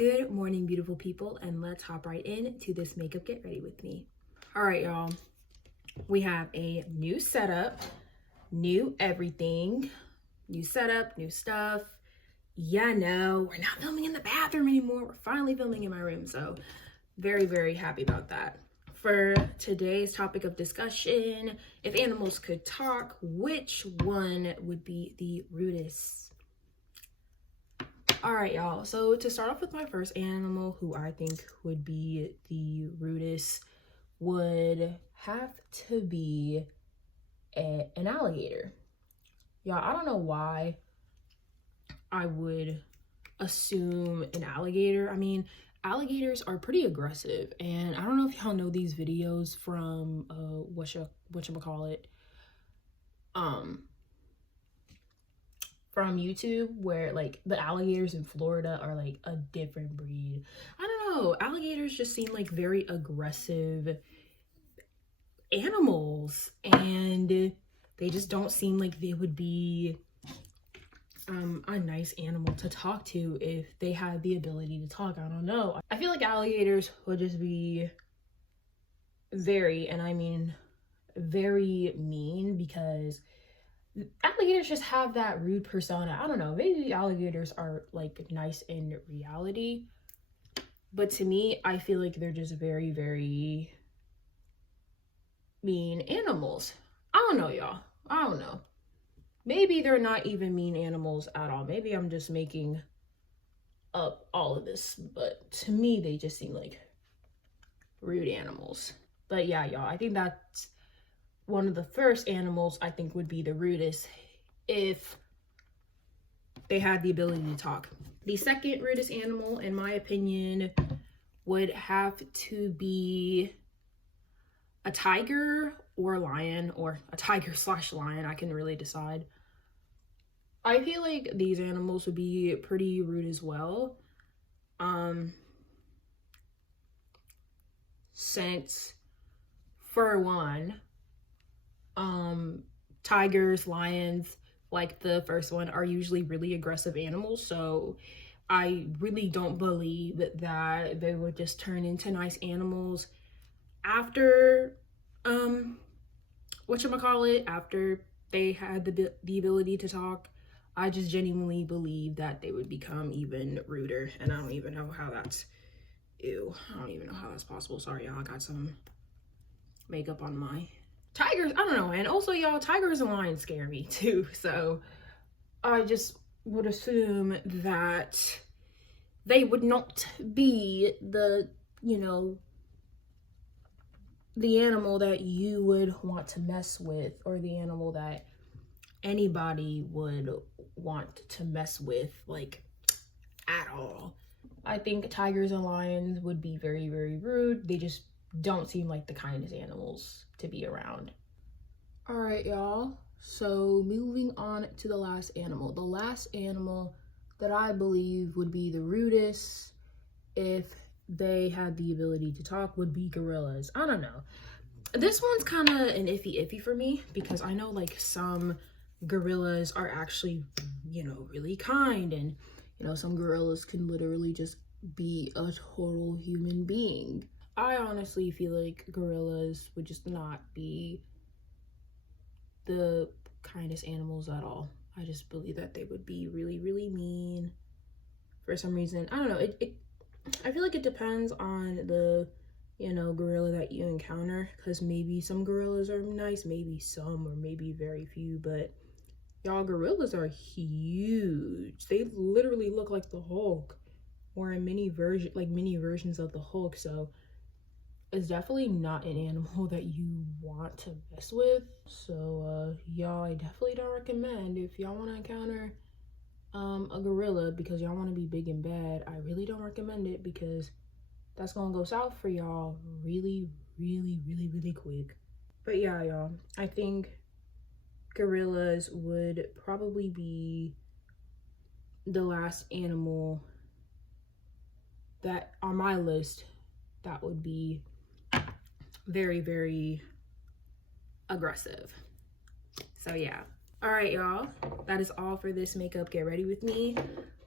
Good morning, beautiful people, and let's hop right into this makeup get ready with me. All right, y'all, we have a new setup, new everything, new setup, new stuff. Yeah, no, we're not filming in the bathroom anymore. We're finally filming in my room, so very, very happy about that. For today's topic of discussion, if animals could talk, which one would be the rudest? All right, y'all, so to start off with my first animal, who I think would be the rudest, would have to be an alligator. Y'all, I don't know why I would assume an alligator. I mean, alligators are pretty aggressive, and I don't know if y'all know these videos from whatchamacallit, from YouTube, where like the alligators in Florida are like a different breed. I don't know, alligators just seem like very aggressive animals, and they just don't seem like they would be a nice animal to talk to if they had the ability to talk. I don't know. I feel like alligators would just be very, and I mean very mean, because alligators just have that rude persona. I don't know, maybe alligators are like nice in reality, but to me, I feel like they're just very, very mean animals. I don't know, y'all. I don't know. Maybe they're not even mean animals at all. Maybe I'm just making up all of this, but to me, they just seem like rude animals. But yeah, y'all, I think that's one of the first animals I think would be the rudest if they had the ability to talk. The second rudest animal, in my opinion, would have to be a tiger or a lion, or a tiger/lion. I can really decide. I feel like these animals would be pretty rude as well. Since for one, tigers, lions, like the first one, are usually really aggressive animals, so I really don't believe that they would just turn into nice animals after after they had the ability to talk. I just genuinely believe that they would become even ruder, and I don't even know how that's I don't even know how that's possible. Sorry, y'all, I got some makeup on my tigers. I don't know. And also, y'all, tigers and lions scare me too, so I just would assume that they would not be the the animal that you would want to mess with, or the animal that anybody would want to mess with, like, at all. I think tigers and lions would be very, very rude. They just don't seem like the kindest animals to be around. All right, y'all, so moving on to the last animal. The last animal that I believe would be the rudest if they had the ability to talk would be gorillas. I don't know, this one's kind of an iffy for me, because I know like some gorillas are actually, really kind, and some gorillas can literally just be a total human being. I honestly feel like gorillas would just not be the kindest animals at all. I just believe that they would be really, really mean for some reason. I don't know, I feel like it depends on the gorilla that you encounter, because maybe some gorillas are nice, maybe some, or maybe very few, but y'all, gorillas are huge. They literally look like the Hulk, or a mini versions of the Hulk, so it's definitely not an animal that you want to mess with. So y'all, I definitely don't recommend, if y'all want to encounter a gorilla because y'all want to be big and bad, I really don't recommend it, because that's gonna go south for y'all really, really, really, really quick. But yeah, y'all, I think gorillas would probably be the last animal that on my list that would be very, very aggressive. So yeah. All right, y'all, that is all for this makeup get ready with me.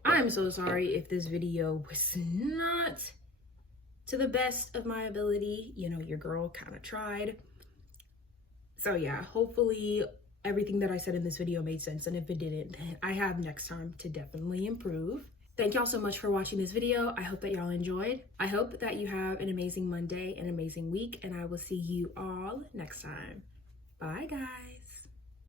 I'm so sorry if this video was not to the best of my ability. You know, your girl kind of tried. So yeah, hopefully everything that I said in this video made sense. And if it didn't, then I have next time to definitely improve. Thank y'all so much for watching this video. I hope that y'all enjoyed. I hope that you have an amazing Monday, an amazing week, and I will see you all next time. Bye, guys.